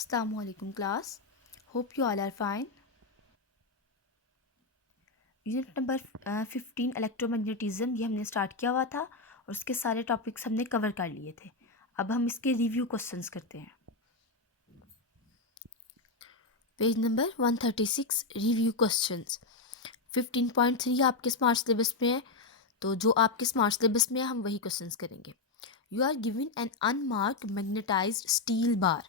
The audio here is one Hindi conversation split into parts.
Assalamualaikum class. Hope you all are fine. Unit number 15 electromagnetism ये हमने स्टार्ट किया हुआ था और उसके सारे टॉपिक्स हमने कवर कर लिए थे. अब हम इसके रिव्यू क्वेश्चंस करते हैं. Page number 136 review questions. 15.3 आपके स्मार्ट सिलेबस में है, तो जो आपके स्मार्ट सिलेबस में है हम वही क्वेश्चंस करेंगे. You are given an unmarked magnetized steel bar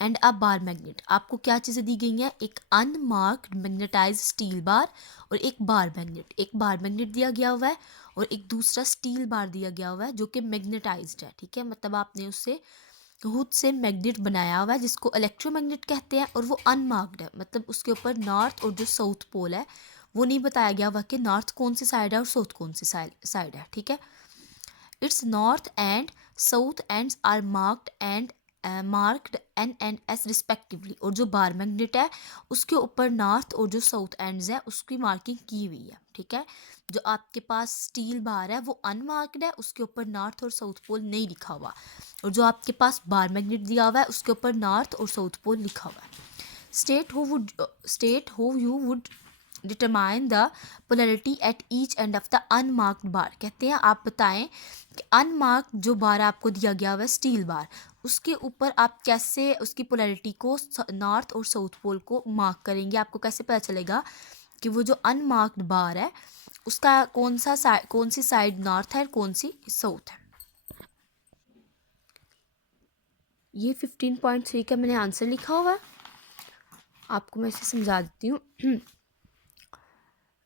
and a bar magnet. आपको क्या चीज़ें दी गई हैं? एक अनमार्क्ड मैग्नेटाइज्ड स्टील बार और एक बार मैग्नेट. एक बार मैग्नेट दिया गया हुआ है और एक दूसरा स्टील बार दिया गया हुआ है जो कि मैग्नेटाइज्ड है. ठीक है, मतलब आपने उससे खुद से मैग्नेट बनाया हुआ है जिसको इलेक्ट्रोमैग्नेट कहते हैं और वो अनमार्क्ड है, मतलब उसके ऊपर नॉर्थ और जो साउथ पोल है वो नहीं बताया गया हुआ कि नॉर्थ कौन सी साइड है और साउथ कौन सी साइड है. ठीक है, it's north and south ends are marked N and S respectively. और जो बार मैग्नेट है उसके ऊपर नॉर्थ और जो साउथ एंड्स है उसकी मार्किंग की हुई है. ठीक है, जो आपके पास स्टील बार है वो अनमार्क्ड है, उसके ऊपर नॉर्थ और साउथ पोल नहीं लिखा हुआ. और जो आपके पास बार मैग्नेट दिया हुआ है उसके ऊपर नॉर्थ और साउथ पोल लिखा हुआ है. State how you would determine the polarity at each end of the unmarked bar. कहते हैं आप बताएं कि अनमार्क्ड जो बार आपको दिया गया हुआ है स्टील बार, उसके ऊपर आप कैसे उसकी पोलैरिटी को नॉर्थ और साउथ पोल को मार्क करेंगे. आपको कैसे पता चलेगा कि वो जो अनमार्क्ड बार है उसका कौन सी साइड नॉर्थ है और कौन सी साउथ है. ये 15.3 का मैंने आंसर लिखा हुआ है, आपको मैं इसे समझा देती हूँ.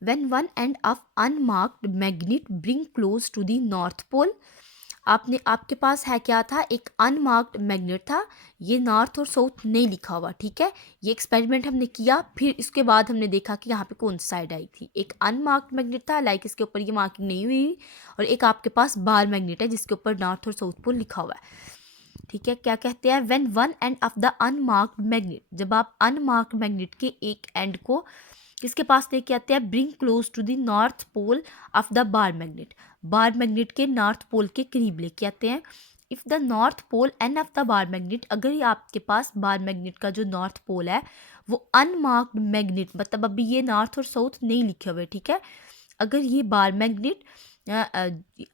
When one end of unmarked magnet bring close to the north pole. आपके पास है क्या था? एक अनमार्क्ड मैग्नेट था, ये नॉर्थ और साउथ नहीं लिखा हुआ. ठीक है, ये एक्सपेरिमेंट हमने किया, फिर इसके बाद हमने देखा कि यहाँ पे कौन सी साइड आई थी. एक अनमार्क्ड मैग्नेट था, लाइक इसके ऊपर ये मार्किंग नहीं हुई, और एक आपके पास बार मैग्नेट है जिसके ऊपर नॉर्थ और साउथ पोल लिखा हुआ है. ठीक है, क्या कहते हैं? When one and of the unmarked magnet, जब आप अनमार्क्ड मैग्नेट के एक एंड को किसके पास लेके आते हैं? Bring close to the north pole of the bar magnet. Bar magnet के नॉर्थ पोल के करीब लेके आते हैं. If the north pole end of the bar magnet, अगर ये आपके पास बार मैग्नेट का जो नॉर्थ पोल है वो अनमार्क्ड मैग्नेट, मतलब अभी ये नॉर्थ और साउथ नहीं लिखे हुए. ठीक है, अगर ये बार मैग्नेट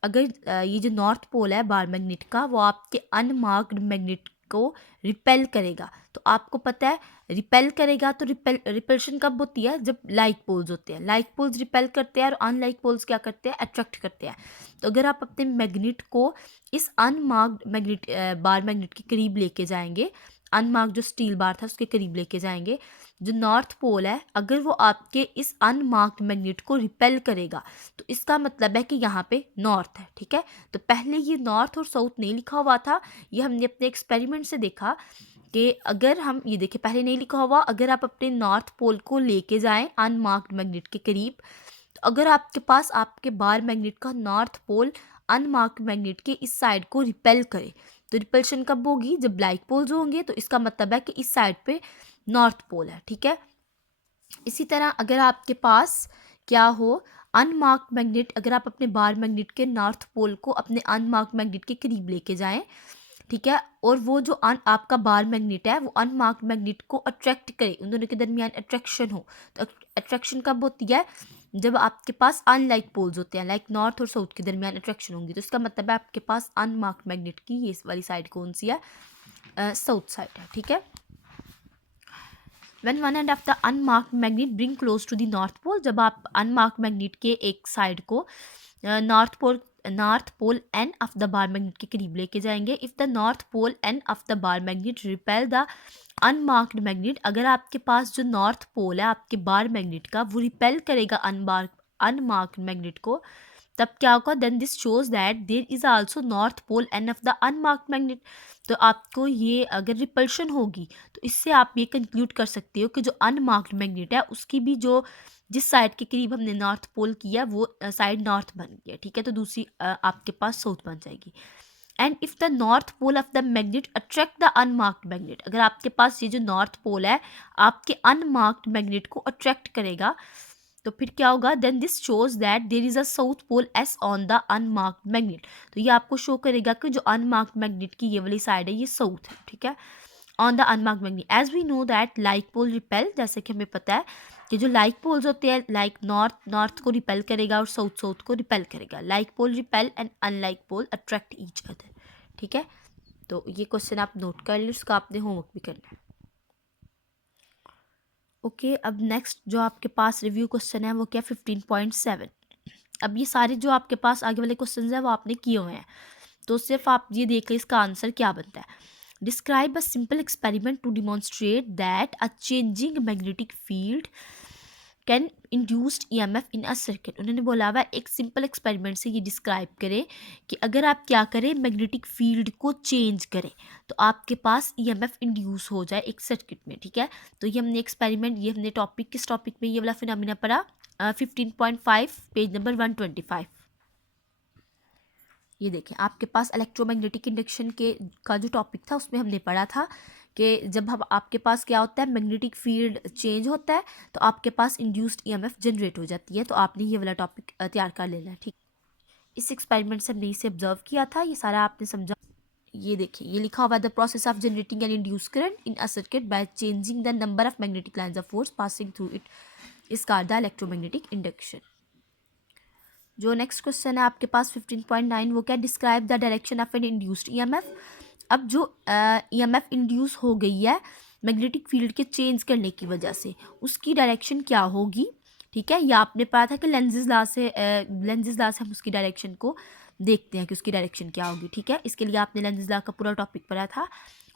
अगर ये जो नॉर्थ पोल है बार मैग्नेट का वो आपके अनमार्क्ड मैग्नेट को रिपेल करेगा, तो आपको पता है रिपेल करेगा तो रिपल्शन कब होती है? जब लाइक पोल्स होते हैं. लाइक पोल्स रिपेल करते हैं और अनलाइक पोल्स क्या करते हैं? अट्रैक्ट करते हैं. तो अगर आप अपने मैग्नेट को इस अनमार्क्ड मैग्नेट बार मैग्नेट के करीब लेके जाएंगे, अनमार्क्ड जो स्टील बार था उसके करीब लेके जाएंगे, जो नॉर्थ पोल है अगर वो आपके इस अनमार्क्ड मैग्नेट को रिपेल करेगा तो इसका मतलब है कि यहाँ पे नॉर्थ है. ठीक है, तो पहले ये नॉर्थ और साउथ नहीं लिखा हुआ था, ये हमने अपने एक्सपेरिमेंट से देखा कि अगर हम ये देखें पहले नहीं लिखा हुआ, अगर आप अपने नॉर्थ पोल को लेके जाएं अनमार्क्ड मैग्नेट के करीब, तो अगर आपके पास आपके बार मैग्नेट का नॉर्थ पोल अनमार्क्ड मैग्नेट के इस साइड को रिपेल करे, तो रिपल्शन कब होगी? जब लाइक पोल्स होंगे, तो इसका मतलब है कि इस साइड पे नॉर्थ पोल है. ठीक है, इसी तरह अगर आपके पास क्या हो अनमार्क्ड मैग्नेट, अगर आप अपने बार मैग्नेट के नॉर्थ पोल को अपने अनमार्क्ड मैग्नेट के करीब लेके जाएं, ठीक है, और वो जो आपका बार मैग्नेट है वो अनमार्क्ड मैग्नेट को अट्रैक्ट करे, उन दोनों के दरमियान अट्रैक्शन हो, तो अट्रैक्शन कब होती है? जब आपके पास अनलाइक पोल्स होते हैं, लाइक नॉर्थ और साउथ के दरमियान अट्रैक्शन होंगी, तो इसका मतलब है आपके पास अनमार्क्ड मैग्नेट की ये वाली साइड कौन सी है? साउथ साइड है. ठीक है, When one end of the unmarked magnet bring close to the north pole, जब आप अनमार्क्ड मैग्नेट के एक साइड को north pole end of the bar magnet के करीब लेके जाएंगे. If the north pole end of the bar magnet repel the unmarked magnet, अगर आपके पास जो नॉर्थ पोल है आपके बार मैग्नेट का वो रिपेल करेगा अनमार्क्ड मैग्नेट को, तब क्या होगा? Then this shows that there is also north pole end of the unmarked magnet. तो आपको ये अगर रिपल्शन होगी तो इससे आप ये कंक्लूड कर सकते हो कि जो अनमार्क्ड मैग्नेट है उसकी भी जो जिस साइड के करीब हमने नॉर्थ पोल किया वो साइड नॉर्थ बन गया. ठीक है, तो दूसरी आपके पास साउथ बन जाएगी. And if the north pole of the magnet attract the unmarked magnet, अगर आपके पास ये जो नॉर्थ पोल है आपके अनमार्क्ड मैग्नेट को अट्रैक्ट करेगा, तो फिर क्या होगा? Then this shows that there is a south pole S on the unmarked magnet. तो ये आपको शो करेगा कि जो अनमार्क्ड मैग्नेट की ये वाली साइड है ये साउथ है. ठीक है, on the unmarked magnet. As we know that like pole repel, जैसे कि हमें पता है कि जो लाइक पोल्स होते हैं, लाइक नॉर्थ को रिपेल करेगा और साउथ को रिपेल करेगा। Like pole repel and unlike pole attract each other. ठीक है, तो ये क्वेश्चन आप नोट कर लो, उसका आपने होमवर्क भी करना है। ओके, अब नेक्स्ट जो आपके पास रिव्यू क्वेश्चन है वो क्या, 15.7। अब ये सारे जो आपके पास आगे वाले क्वेश्चन हैं वो आपने किए हुए हैं, तो सिर्फ आप ये देख लें इसका आंसर क्या बनता है। Describe a simple experiment to demonstrate that a changing magnetic field can induced EMF in a circuit. उन्होंने बोला हुआ एक सिंपल एक्सपेरिमेंट से ये डिस्क्राइब करें कि अगर आप क्या करें, मैग्नेटिक फील्ड को चेंज करें तो आपके पास ईएमएफ इंड्यूस हो जाए एक सर्किट में। ठीक है, तो ये हमने एक्सपेरिमेंट, ये हमने टॉपिक, किस टॉपिक में, ये वाला फिनोमिना पढ़ा 15.5 पेज नंबर 125। ये देखें आपके पास इलेक्ट्रोमैग्नेटिक इंडक्शन के का जो टॉपिक था उसमें हमने पढ़ा था कि जब हम आपके पास क्या होता है, मैग्नेटिक फील्ड चेंज होता है तो आपके पास इंड्यूस्ड ईएमएफ जनरेट हो जाती है। तो आपने ये वाला टॉपिक तैयार कर लेना है। ठीक, इस एक्सपेरिमेंट से हमने इसे ऑब्जर्व किया था, ये सारा आपने समझा। ये देखिए, ये लिखा हुआ है the process of generating an induce current in a circuit by changing the number of magnetic lines of force passing through it is called the electromagnetic induction. जो नेक्स्ट क्वेश्चन है आपके पास 15.9, वो क्या, describe the direction of an induced EMF. अब जो ईएमएफ इंड्यूस हो गई है मैग्नेटिक फील्ड के चेंज करने की वजह से, उसकी डायरेक्शन क्या होगी। ठीक है, या आपने पढ़ा था कि लेंजिस लॉ से हम उसकी डायरेक्शन को देखते हैं कि उसकी डायरेक्शन क्या होगी। ठीक है, इसके लिए आपने लेंजिस लॉ का पूरा टॉपिक पढ़ा था।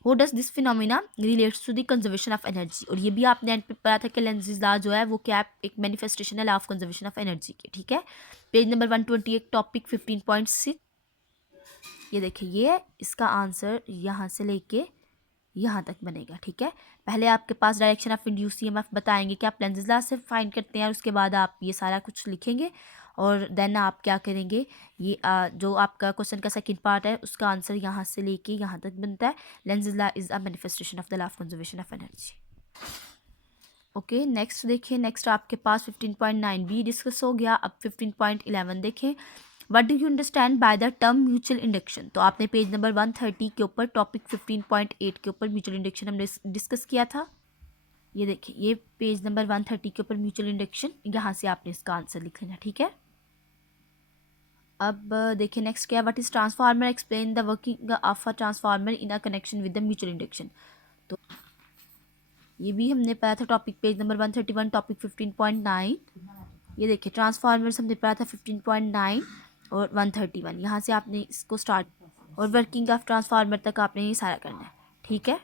How does this phenomena relates to the conservation of energy, और ये भी आपने एंड पे पढ़ा था कि लेंजिस लॉ जो है वो क्या, एक मैनिफेस्टेशन है law of conservation of energy के। ठीक है, पेज नंबर 128 टॉपिक 15.6। ये देखिए, ये इसका आंसर यहाँ से लेके यहाँ तक बनेगा। ठीक है, पहले आपके पास डायरेक्शन ऑफ इंड्यूस ईएमएफ बताएंगे कि आप लेंजिस लॉ से फाइंड करते हैं, और उसके बाद आप ये सारा कुछ लिखेंगे और देन आप क्या करेंगे, ये जो आपका क्वेश्चन का सेकंड पार्ट है उसका आंसर यहाँ से लेके यहाँ तक बनता है। Lenz's law is a manifestation of the law of conservation of energy. Okay, next देखिए, नेक्स्ट आपके पास 15.9 भी डिस्कस हो गया। अब 15.11 देखें, what do you understand by the term mutual induction. तो आपने पेज नंबर 130 के ऊपर टॉपिक 15.8 के ऊपर म्यूचुअल इंडक्शन हमने डिस्कस किया था। ये देखिए, ये पेज नंबर 130 के ऊपर म्यूचुअल इंडक्शन, यहाँ से आपने इसका आंसर लिख लेना। ठीक है, अब देखिए नेक्स्ट क्या है, what is transformer, explain the working of a transformer in a connection with the mutual induction. तो ये भी हमने पढ़ा था टॉपिक पेज नंबर 131 टॉपिक 15.9। ये देखिए, ट्रांसफार्मर्स हमने पढ़ा था 15.9 और 131, यहाँ से आपने इसको स्टार्ट और वर्किंग ऑफ ट्रांसफार्मर तक आपने ये सारा करना है। ठीक है,